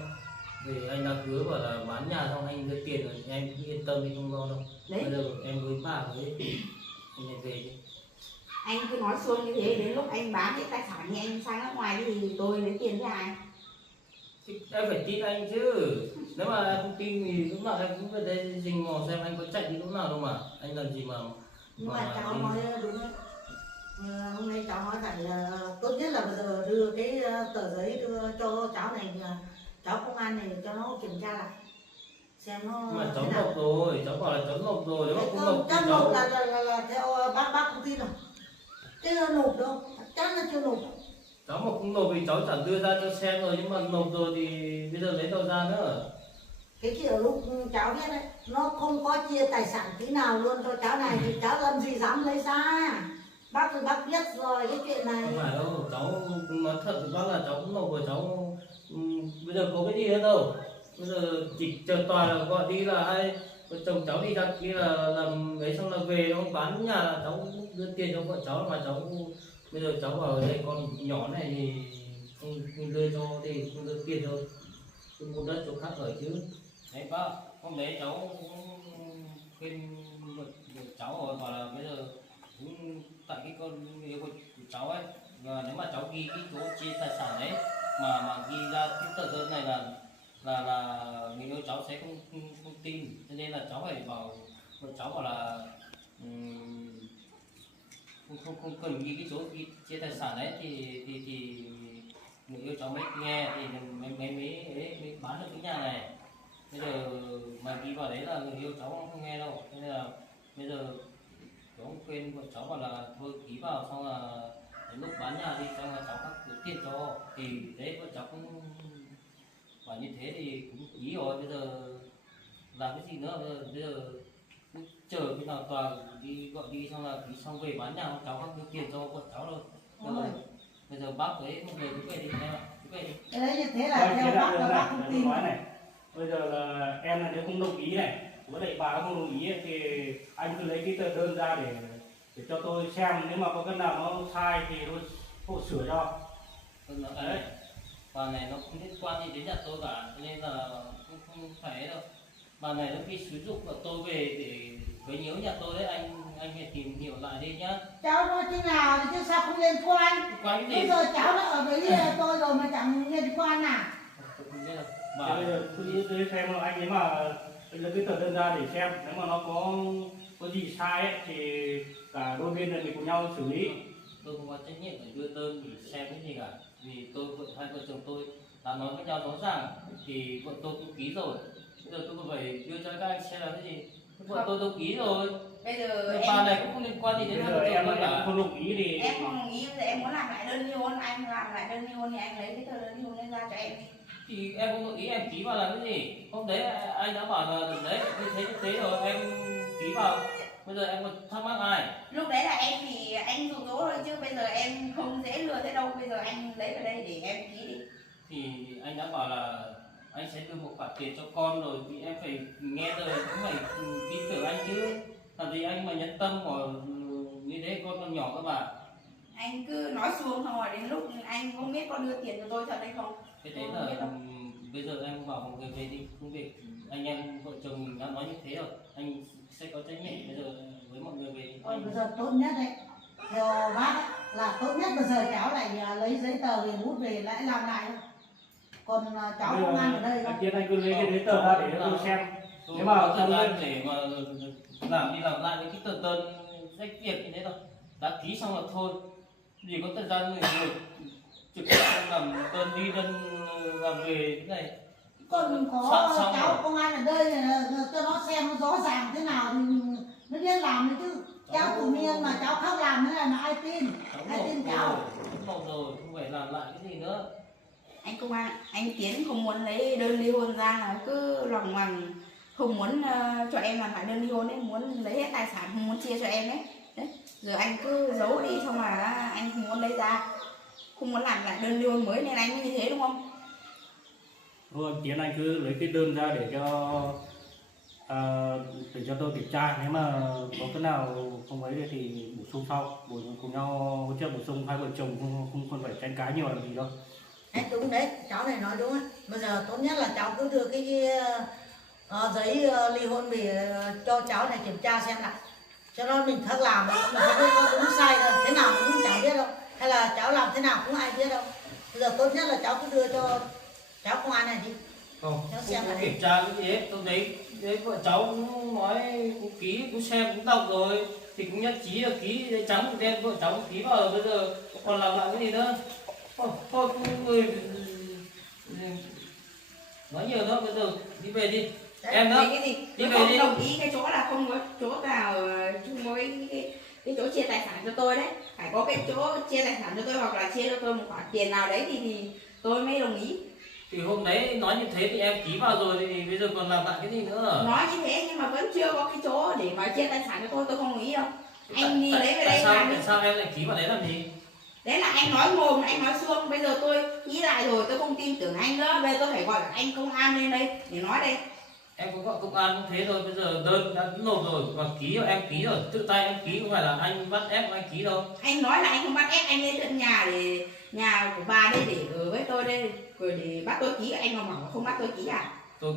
Vì anh đã hứa bảo là bán nhà xong anh đưa tiền rồi, em cứ yên tâm đi, không lo đâu. Đấy. Bây giờ em với bà với anh lại về đi. Anh cứ nói xuông như thế, đến lúc anh bán cái tài sản thì anh sang nước ngoài thì tôi lấy tiền cho ai? Thì em phải tin anh chứ, nếu mà em không tin thì lúc nào em cũng về đây rình mò xem anh có chạy đi lúc nào đâu mà anh làm gì mà. Nhưng mà cháu nói đúng đấy. Hôm nay cháu nói rằng là tốt nhất là bây giờ đưa cái tờ giấy đưa cho cháu này, cháu công an này cho nó kiểm tra lại xem nó Mà cháu thế nào. nộp rồi, cháu bảo là cháu nộp rồi, nếu mà không nộp thì Cháu cháu nộp là theo bác không tin rồi. Chứ nộp đâu, chắc là chưa nộp. cháu mà không nộp thì cháu chẳng đưa ra cho xem rồi, nhưng mà nộp rồi thì bây giờ lấy đâu ra nữa. cái kiểu lúc cháu biết đấy, nó không có chia tài sản tí nào luôn cho cháu này thì cháu làm gì dám lấy ra. Bác biết rồi cái chuyện này. Không phải đâu, cháu nói thật với bác là cháu cũng nộp rồi cháu bây giờ có cái gì nữa đâu. Bây giờ chỉ chờ tòa là gọi đi là hai vợ chồng cháu đi ra kia là làm ấy xong là về nó bán nhà là cháu đưa tiền cho vợ cháu mà cháu bây giờ cháu bảo đây con nhỏ này thì không đưa cho thì không đưa tiền thôi. Tôi mua đất chỗ khác rồi chứ. Đấy bác, hôm đấy cháu khuyên vợ cháu rồi bảo là bây giờ cũng tại cái con yêu của cháu ấy và nếu mà cháu ghi cái chỗ chia tài sản đấy mà ghi ra cái tờ đơn này là người yêu cháu sẽ không tin, cho nên là cháu phải bảo vợ cháu bảo là không cần ghi cái chỗ ghi chia tài sản đấy thì người yêu cháu mới nghe thì mới bán được cái nhà này. Bây giờ mà ghi vào đấy là người yêu cháu không nghe đâu, nên là bây giờ cháu khuyên vợ cháu bảo là thôi ký vào xong là đến lúc bán nhà đi xong là cháu khắc gửi tiền cho thì đấy vợ cháu cũng bảo như thế thì cũng ký rồi. Bây giờ làm cái gì nữa, bây giờ cứ chờ khi nào tòa đi gọi đi xong là ký xong về bán nhà cháu khắc gửi tiền cho vợ cháu rồi. Bây giờ bác ấy một người cứ về đi em ạ, cứ về đi. Cái đấy như thế là theo bác là bác không tin. Nói này, bây giờ là em là nếu không đồng ý này, với lại bà không đồng ý thì anh cứ lấy cái tờ đơn ra để cho tôi xem, nếu mà có cái nào nó sai thì tôi hộ sửa cho. Nó đấy, bà này nó không liên quan gì đến nhà tôi cả, cho nên là không phải đâu. Bà này nó khi sử dụng của tôi về để quấy nhiễu nhà tôi đấy, anh phải tìm hiểu lại đi nhá. Cháu nói thế nào thì chứ sao không liên quan? Quan gì? Bây giờ cháu đã ở với tôi rồi mà chẳng liên quan à? Tôi không biết đâu. Bà Bà bây giờ cứ xem anh ấy mà lấy cái tờ đơn ra để xem, nếu mà nó có gì sai ấy, thì cả đôi bên là mình cùng nhau xử lý. tôi không có trách nhiệm phải đưa đơn để xem cái gì cả, vì hai vợ chồng tôi đã nói với nhau rõ ràng thì vợ tôi cũng ký rồi. Bây giờ tôi còn phải đưa cho các anh xem là cái gì, vợ tôi ký rồi. Bây giờ Bà này cũng không liên quan gì đến hai vợ chồng tôi cả. Không đồng ý thì em không đồng ý, bây giờ em muốn làm lại đơn ly hôn, anh làm lại đơn ly hôn thì anh lấy cái tờ đơn ly hôn lên ra cho em đi. Thì em không đồng ý em ký vào làm cái gì? Hôm đấy anh đã bảo là đấy như thế rồi em ký vào. Bây giờ em còn thắc mắc ai? Lúc đấy là em thì anh dụ dỗ thôi chứ bây giờ em không dễ lừa thế đâu, bây giờ anh lấy vào đây để em ký đi. Thì anh đã bảo là anh sẽ đưa một khoản tiền cho con rồi thì em phải nghe lời cũng phải tin tưởng anh chứ. Làm gì anh mà nhẫn tâm của như thế, con còn nhỏ cơ mà. Anh cứ nói xuông xong rồi đến lúc anh không biết có đưa tiền cho tôi thật hay không. Thế đấy là bây giờ em bảo mọi người về đi, không việc anh em vợ chồng mình đã nói như thế rồi, anh sẽ có trách nhiệm bây giờ với mọi người về đi. Bây giờ tốt nhất đấy, theo bác ấy, là tốt nhất bây giờ cháu lại lấy giấy tờ về bút về lại làm lại thôi. Còn cháu không ăn ở đây đâu. anh cứ lấy cái giấy tờ ra để tôi xem. Nếu mà có thời gian để mà làm đi làm lại với cái tờ đơn rách việc như thế thôi, đã ký xong là thôi, vì có thời gian người trực tiếp làm đơn đi đơn làm về thế này. Còn có cháu công an ở đây cho nó xem nó rõ ràng thế nào thì nó biết làm đấy chứ. Cháu tự nhiên mà cháu không làm thế này mà ai tin? Ai tin cháu? Rồi không phải làm lại cái gì nữa. Anh công an, anh Tiến không muốn lấy đơn ly hôn ra là cứ lòng hoàng không muốn cho em làm lại đơn ly hôn ấy, muốn lấy hết tài sản, không muốn chia cho em ấy. Đấy. Giờ anh cứ giấu đi xong mà anh không muốn lấy ra, không muốn làm lại đơn ly hôn mới nên anh mới như thế đúng không? Thôi Tiến anh cứ lấy cái đơn ra để cho tôi kiểm tra, nếu mà có cái nào không ấy thì bổ sung sau, cùng nhau hỗ trợ bổ sung, hai vợ chồng không phải tranh cãi nhiều làm gì đâu. Đấy, đúng đấy, cháu này nói đúng ấy. Bây giờ tốt nhất là cháu cứ đưa cái giấy ly hôn về cho cháu này kiểm tra xem lại, cho nó mình thật làm mình không biết có đúng sai rồi thế nào cũng chẳng biết đâu, hay là cháu làm thế nào cũng ai biết đâu. Bây giờ tốt nhất là cháu cứ đưa cho cháu công an này đi. Không xem có lại. kiểm tra cái gì hết, tôi đấy vợ cháu cũng nói cũng ký cũng xem cũng đọc rồi thì cũng nhất trí là ký giấy trắng một đen, vợ cháu cũng ký vào rồi, bây giờ còn làm lại cái gì nữa. Thôi người nói nhiều nữa, bây giờ đi về đi. Đấy, Em nữa cái gì? đi về Không đi. đồng ý cái chỗ là không có chỗ nào chung với cái chỗ chia tài sản cho tôi đấy, phải có cái chỗ chia tài sản cho tôi hoặc là chia cho tôi một khoản tiền nào đấy thì tôi mới đồng ý. Thì hôm đấy nói như thế thì em ký vào rồi thì bây giờ còn làm lại cái gì nữa? Nói như thế nhưng mà vẫn chưa có cái chỗ để mà chia tài sản cho tôi không đồng ý đâu. Anh đi lấy về Tại đây sao, làm đi. tại sao em lại ký vào đấy làm gì? Đấy là anh nói mồm, anh nói xuông. Bây giờ tôi nghĩ lại rồi, tôi không tin tưởng anh nữa. Bây giờ tôi phải gọi anh công an lên đây để nói đây. Em có gọi công an cũng thế rồi, bây giờ đơn đã nộp rồi, còn ký rồi, em ký rồi, tự tay em ký, không phải là anh bắt ép anh ký đâu. Anh nói là anh không bắt ép, anh lên tận nhà để nhà của bà đây để ở với tôi đây rồi để bắt tôi ký, anh mà bảo không bắt tôi ký à? Tôi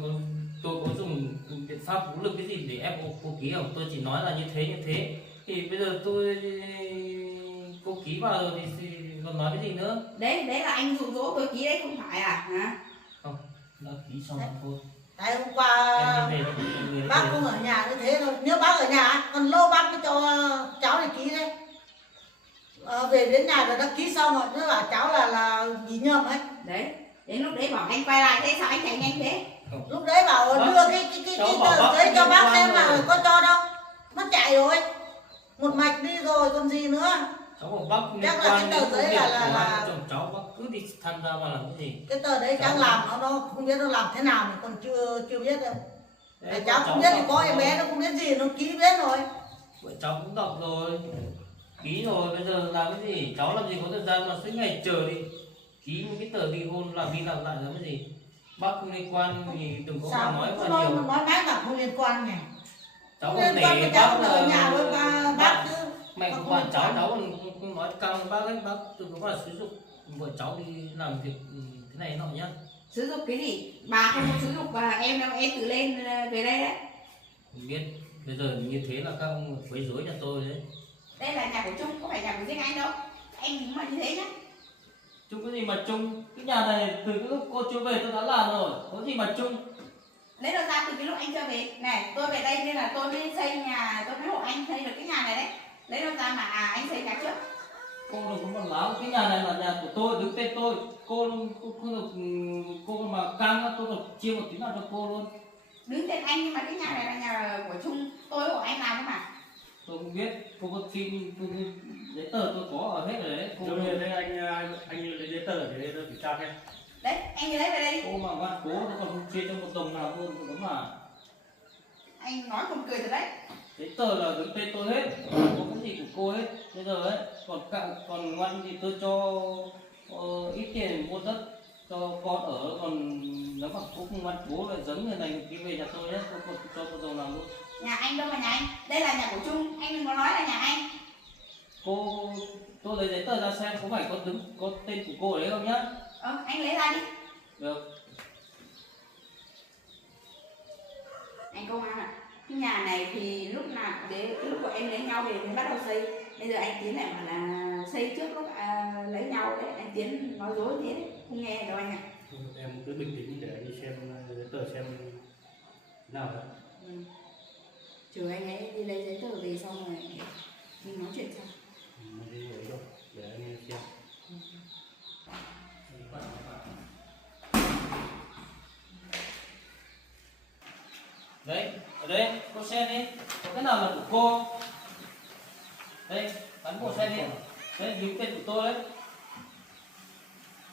có dùng biện pháp vũ lực cái gì để ép cô ký không? Tôi chỉ nói là như thế. Thì bây giờ cô ký vào rồi thì còn nói cái gì nữa? Đấy là anh dụ dỗ tôi ký đấy không phải à? Hả? Không, đã ký xong rồi thôi. Đấy hôm qua Em về bác không ở nhà như thế thôi, nếu bác ở nhà còn lô bác cứ cho cháu này ký đấy. Về đến nhà rồi đã ký xong rồi nó bảo cháu là gì nhầm ấy. Đấy, đến lúc đấy bảo anh quay lại thế sao anh chạy nhanh thế? Lúc đấy bảo đưa cái tờ giấy cho bác xem mà có cho đâu, nó chạy rồi, một mạch đi rồi còn gì nữa. Cháu bảo bác Chắc là cái tờ giấy là chồng cháu bác cứ đi tham gia vào làm cái gì? cái tờ đấy cháu làm nó không biết nó làm thế nào mình còn chưa biết đâu. Cháu không biết thì có em bé nó không biết gì nó ký biết rồi. Vợ cháu cũng đọc rồi, ký rồi, bây giờ làm cái gì? Cháu làm gì có thời gian mà suốt ngày chờ đi ký một cái tờ ly hôn làm đi làm lại làm cái gì? Bác không liên quan thì đừng có Sao nói cứ quá nhiều. nói mãi mà không liên quan nhỉ? Cháu Không còn liên quan nể với cháu bác ở là nhà với bác chứ. mẹ của bạn cháu còn không nói cao với bác ấy, bác đừng có là sử dụng vợ cháu đi làm việc thế này nọ nhá. Sử dụng cái gì? Bà không có sử dụng và em đâu, em tự lên về đây đấy. Mình biết bây giờ như thế là các ông quấy rối nhà tôi đấy. Đây là nhà của Trung, có phải nhà của riêng anh đâu. Anh cũng mà như thế nhá. Chung cái gì mà chung? Cái nhà này từ cái lúc cô chưa về tôi đã làm rồi, có gì mà chung? Đấy là ra từ cái lúc anh chưa về. Này, tôi về đây nên là tôi mới xây nhà, tôi mới hộ anh xây được cái nhà này đấy. Lấy đâu ra mà anh xây nhà trước. Cô đừng có còn láo, cái nhà này là nhà của tôi, đứng tên tôi. Cô không được, cô mà căng tôi được chia một tí nào cho cô luôn. Đứng tên anh nhưng mà cái nhà này là nhà của Trung, tôi của anh làm mà. Tôi không biết, cô có phim, giấy tờ tôi có ở hết rồi đấy. Cô Rồi đây anh lấy giấy tờ để tôi kiểm tra xem. Đấy, anh đi lấy về đây đi. cô mà ngoan cố nó còn không chia cho một đồng nào luôn đúng mà. Anh nói không cười thật đấy. Giấy tờ là đứng tên tôi hết, không có cái gì của cô hết. Bây giờ ấy, còn ngoan thì tôi cho ít tiền mua đất cho con ở, còn nếu mà cô không ngoan cố lại giống người này kia về nhà tôi đấy, cô còn cho một đồng nào luôn. Nhà anh đâu mà nhà anh, đây là nhà của Trung, anh đừng có nói là nhà anh. Tôi lấy giấy tờ ra xem có phải có tên của cô ở đấy không nhá. Anh lấy ra đi. Được. Anh công an ạ, cái nhà này thì lúc nào đến lúc của em lấy nhau thì mới bắt đầu xây. Bây giờ anh Tiến lại bảo là xây trước lúc lấy nhau đấy, anh Tiến nói dối thế đấy, không nghe đâu anh ạ. Em cứ bình tĩnh để anh đi xem giấy tờ xem thế nào đấy. Chờ anh ấy đi lấy giấy tờ về xong rồi mình nói chuyện sau. Mình đi lấy rồi, để anh xem. Đấy, ở đây, cô xem đi, có cái nào là của cô? Đây, bắn bộ xem đi. Đấy, đứng tên của tôi đấy.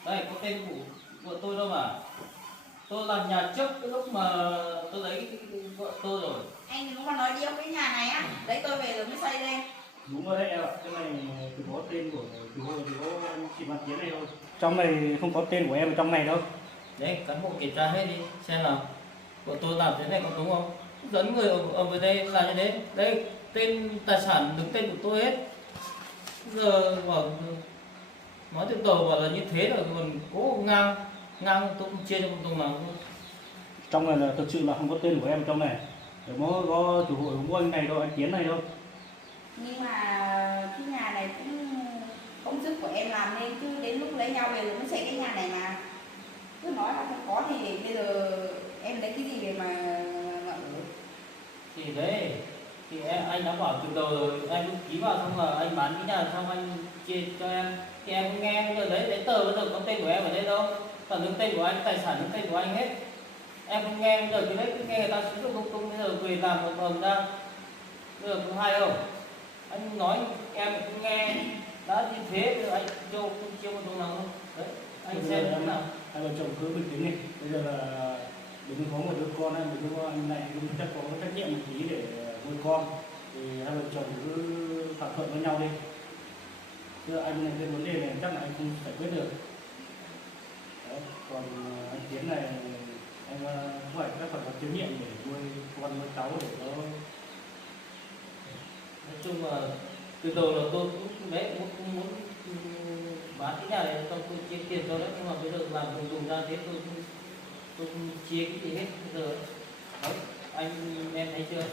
Đây, có tên của tôi đâu mà. Tôi làm nhà trước cái lúc mà tôi lấy cái vợ tôi rồi. Anh đừng có nói điêu cái nhà này á, đấy tôi về rồi mới xây lên. Đúng rồi đấy em ạ, cái này chỉ có tên của chủ hộ, chỉ có chị Văn Tiến này thôi. Trong này không có tên của em ở trong này đâu. Đấy, cán bộ kiểm tra hết đi, xem nào. Của tôi làm thế này có đúng không? Dẫn người ở về đây làm như thế. Đây, tên tài sản đứng tên của tôi hết. Giờ bảo nói từ đầu bảo là như thế rồi còn cố ngang tôi không chia cho một đồng nào luôn. Trong này là thực sự là không có tên của em trong này. Để có chủ hộ của anh này đâu, anh Tiến này đâu. Nhưng mà cái nhà này cũng công sức của em làm nên chứ đến lúc lấy nhau về rồi mới xây cái nhà này mà. Cứ nói là không có thì bây giờ em lấy cái gì để mà ở. Thì đấy, thì anh đã bảo từ đầu rồi, anh cứ ký vào xong là anh bán cái nhà xong anh chia cho em. Thì em không nghe, bây giờ đấy, giấy tờ bây giờ có tên của em ở đây đâu. Toàn đứng tên của anh, tài sản đứng tên của anh hết. Em không nghe, bây giờ cái đấy cứ nghe người ta sử dụng công bây giờ về làm hợp đồng ra. Bây giờ có hay không? Anh nói em không nghe, đã như thế bây giờ anh cho không chia một đồng nào không? Đấy, anh xem thế nào. Anh hai vợ chồng cứ bình tĩnh đi. Bây giờ là đừng có một đứa con hay một đứa con anh này cũng chắc có trách nhiệm một tí để nuôi con, thì hai vợ chồng cứ thỏa thuận với nhau đi, chứ anh này cái vấn đề này chắc là anh không giải quyết được. Đấy. Còn anh Tiến này anh phải có trách nhiệm để nuôi con nuôi cháu để có. Nói chung là từ đầu là tôi cũng đấy cũng muốn bán cái nhà này xong tôi chia tiền cho đấy, nhưng mà bây giờ làm dùng ra thế tôi không chia cái gì hết bây giờ. Đấy, anh em thấy chưa,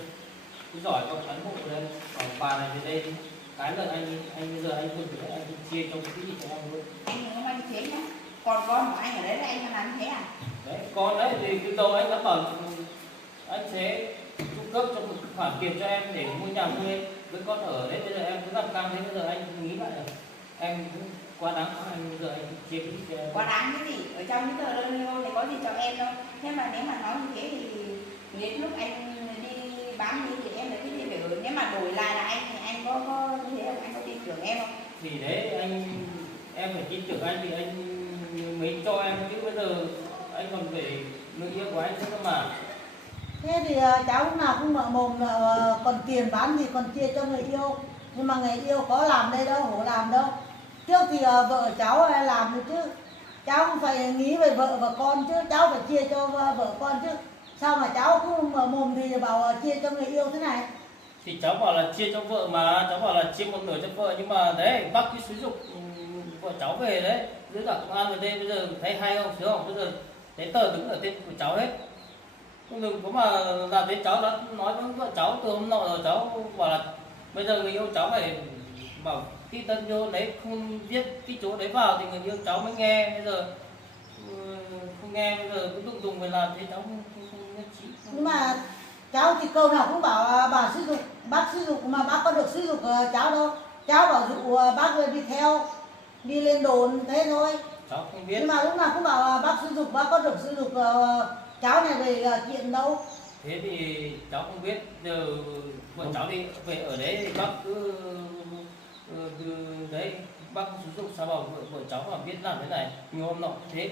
cứ giỏi con cán bộ đây ở bà này về đây cái là anh bây giờ anh luôn phải anh chia cho cái gì cho em luôn. Anh đừng có anh thế nhá, còn con của anh ở đấy là anh làm thế à? Đấy con đấy thì từ đầu anh đã bảo anh sẽ cung cấp cho một khoản tiền cho em để mua nhà thuê với con ở đấy, bây giờ em cứ làm cam thế, bây giờ anh nghĩ lại là em cũng quá đáng, anh bây giờ anh chia cái gì cho em. Quá đáng cái gì, ở trong cái tờ đơn lô này có gì cho em đâu. Thế mà nếu mà nói như thế thì đến lúc anh đi bán đi thì em lấy cái gì phải ở, nếu mà đổi lại là anh thì anh có như thế không, anh có tin tưởng em không? Thì đấy em phải tin tưởng anh thì anh mới cho em, chứ bây giờ anh còn phải người yêu của anh nữa mà. Thế thì cháu lúc nào cũng mở mồm là còn tiền bán thì còn chia cho người yêu, nhưng mà người yêu có làm đây đâu, hổ làm đâu. Trước thì vợ cháu làm được chứ, cháu cũng phải nghĩ về vợ và con chứ, cháu phải chia cho vợ con chứ. Sao mà cháu cứ mở mồm thì bảo chia cho người yêu thế này? Thì cháu bảo là chia cho vợ mà, cháu bảo là chia một nửa cho vợ, nhưng mà đấy bác cứ xúi giục của cháu về đấy, với cả công an về đây bây giờ thấy hay không, sướng không, bây giờ giấy tờ đứng ở tên của cháu hết. Đừng có mà làm thế, cháu đã nói với vợ cháu từ hôm nọ rồi, cháu bảo là bây giờ người yêu cháu phải bảo cái tân vô đấy không viết cái chỗ đấy vào thì người yêu cháu mới nghe, bây giờ không nghe, bây giờ cứ đụng đùng về làm thế cháu không nhất trí. Nhưng mà cháu thì câu nào cũng bảo bà sử dụng, bác sử dụng, mà bác có được sử dụng cháu đâu. Cháu bảo dụ bác đi theo, đi lên đồn thế thôi. Cháu không biết. Nhưng mà lúc nào cũng bảo bác sử dụng, bác có được sử dụng cháu này về chuyện đâu. Thế thì cháu không biết, giờ vợ cháu đi về ở đấy thì bác cứ đấy bác sử dụng sao bảo vợ cháu mà biết làm thế này, nhiều hôm nọ thế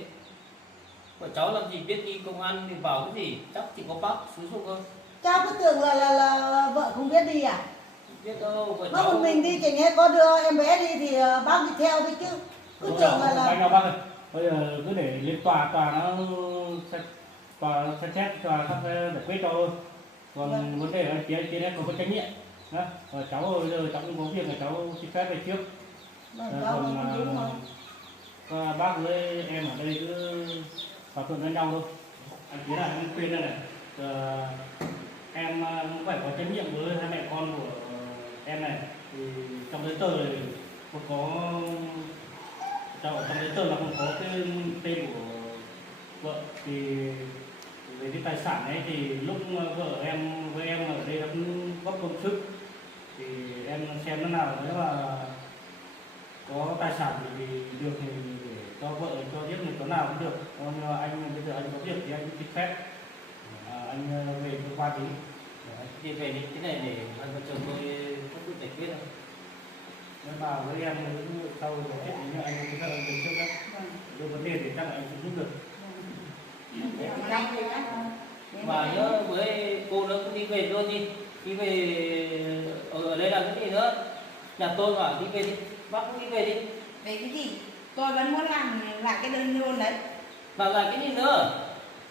vợ cháu làm gì biết đi công an thì bảo cái gì, chắc chỉ có bác sử dụng thôi. Cháu cứ tưởng là vợ không biết đi à? Không biết đâu, vợ Mà cháu một mình đi, chẳng nhẽ có đưa em bé đi thì bác đi theo đi chứ. Cứ tưởng là anh nào bác ơi, bây giờ cứ để lên tòa nó xem xét, tòa sắp giải quyết cho thôi. Còn vấn đề là trên em có trách nhiệm đó. Cháu bây giờ cháu cũng có việc là cháu xin phép về trước. Còn bác với em ở đây cứ thỏa thuận với nhau thôi. Anh Tiến là anh khuyên đây này, em cũng phải có trách nhiệm với hai mẹ con của em này. Thì trong giấy tờ này không có, trong giấy tờ là không có cái tên của vợ, thì về cái tài sản ấy thì lúc vợ em với em ở đây nó cũng góp công sức, thì em xem nó nào nếu mà có tài sản thì được thì để cho vợ cho biết mình có nào cũng được. Còn anh bây giờ anh có việc thì anh xin phép anh về cơ quan tí. thì về đi cái này để hai vợ chồng tôi không biết giải quyết đâu. Nếu mà với em sau có chuyện thì anh cũng sẽ về trước đấy. Nếu vấn đề thì chắc là anh cũng giúp được. Mà nhớ với cô nữa cũng đi về luôn đi về ở đây làm cái gì nữa, nhà tôi mà đi về đi, bác cũng đi về đi. Về cái gì? Tôi vẫn muốn làm lại cái đơn luôn đấy. Làm lại cái gì nữa,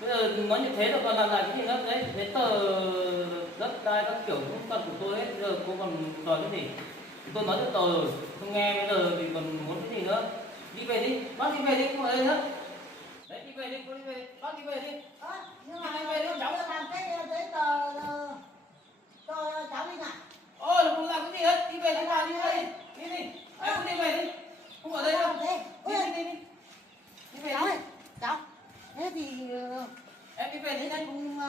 bây giờ nói như thế rồi còn làm lại cái gì nữa, đấy giấy tờ đất đai các kiểu cũng cần của tôi hết, giờ cô còn đòi cái gì, tôi nói được rồi không nghe, bây giờ thì còn muốn cái gì nữa, đi về đi, bác đi về đi, không ở đây nữa. Đấy đi về đi, cô đi về đi, bác đi về đi. Nhưng mà cháu làm cái giấy tờ cho cháu đi ạ. Ôi không làm cái gì hết, đi về đi, vào đi về đi đi, em cứ đi về đi, không ở đây đâu. Đi về Cháu ơi, cháu. Thế thì em đi về đi anh nhanh. cũng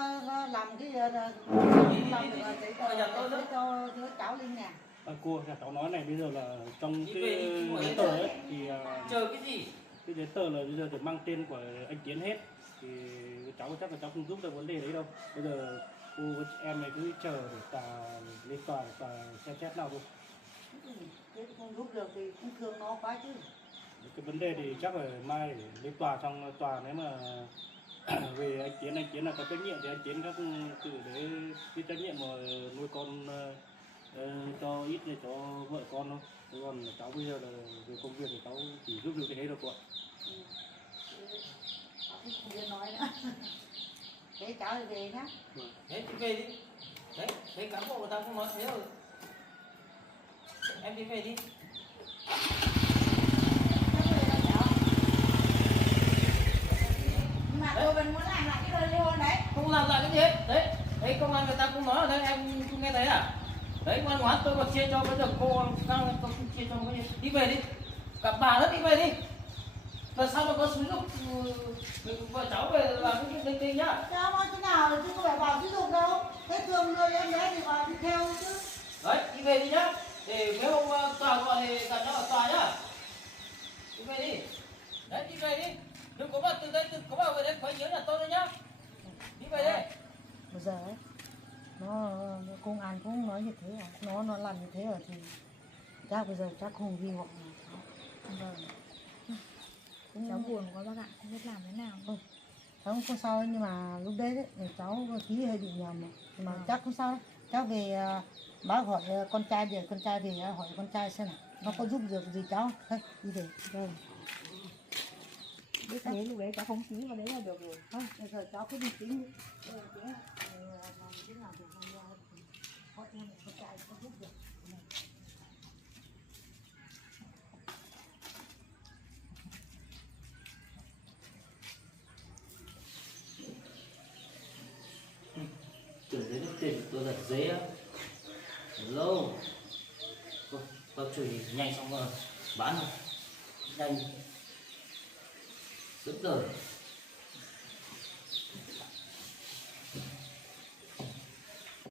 làm cái giấy tờ cho cháu Linh nè. Cô nhà cháu nói này, bây giờ là trong Đi cái về đi, giấy tờ ấy thì chờ cái gì? cái giấy tờ là bây giờ được mang tên của anh Tiến hết, thì cháu chắc là cháu không giúp được vấn đề đấy đâu. Bây giờ cô với em này cứ chờ để tòa lên tòa xem xét nào thôi. Thế không giúp được thì cũng thương nó quá chứ. Cái vấn đề thì chắc phải mai để lên tòa, xong tòa nếu mà về anh Chiến là có trách nhiệm thì anh Chiến các tự để cái trách nhiệm mà nuôi con cho ít để cho vợ con thôi. Thế còn cháu bây giờ là về công việc thì cháu chỉ giúp được cái đấy được cô ạ. Không biết nói nữa. Thế cháu thì về nhá. Đấy đi về đi. Đấy, thấy cán bộ người ta cũng nói thế rồi. Em đi về đi. Nhưng mà tôi vẫn muốn làm lại cái đơn ly hôn đấy. Không làm lại cái gì hết. Đấy, đấy công an người ta cũng nói ở đây, em không nghe thấy à? Đấy, ngoan ngoãn tôi còn chia cho, bây giờ cô đang không chia cho cái gì. Đi về đi. Cả bà nó đi về đi. Lần sau mà có xúi dục vợ cháu về làm cái linh tinh nhá. Cháu nói thế nào chứ không phải vào ví dụ đâu. Thế thường người em bé thì vào đi theo chứ. Đấy, đi về đi nhá. Để mấy hôm tòa gọi thì gặp nhau ở tòa nhá. Đi về đi. Đấy, đi về đi. Đừng có vào từ đây, đừng có vào về đây, phải nhớ là tôi đấy nhá. Đi về đây. Bây giờ ấy, nó công an cũng nói như thế à, nó làm như thế rồi thì chắc bây giờ chắc không ghi hoặc là vâng. Cháu buồn quá bác ạ, không biết làm thế nào. Cháu không sao nhưng mà lúc đấy thì cháu ký hơi bị nhầm mà chắc không sao. Cháu về bác hỏi con trai về hỏi con trai xem nào nó có giúp được gì cháu. Thôi đi về. Vâng. Biết thế lúc đấy cháu không ký vào đấy là được rồi. Thôi bây giờ cháu cứ đi tính đi. Làm thế nào được không hỏi em con trai có giúp được. Tưởng đến lúc tiền tôi giật giấy á. Lâu. Tôi chửi nhanh xong rồi bán rồi. Nhanh. Rất rồi.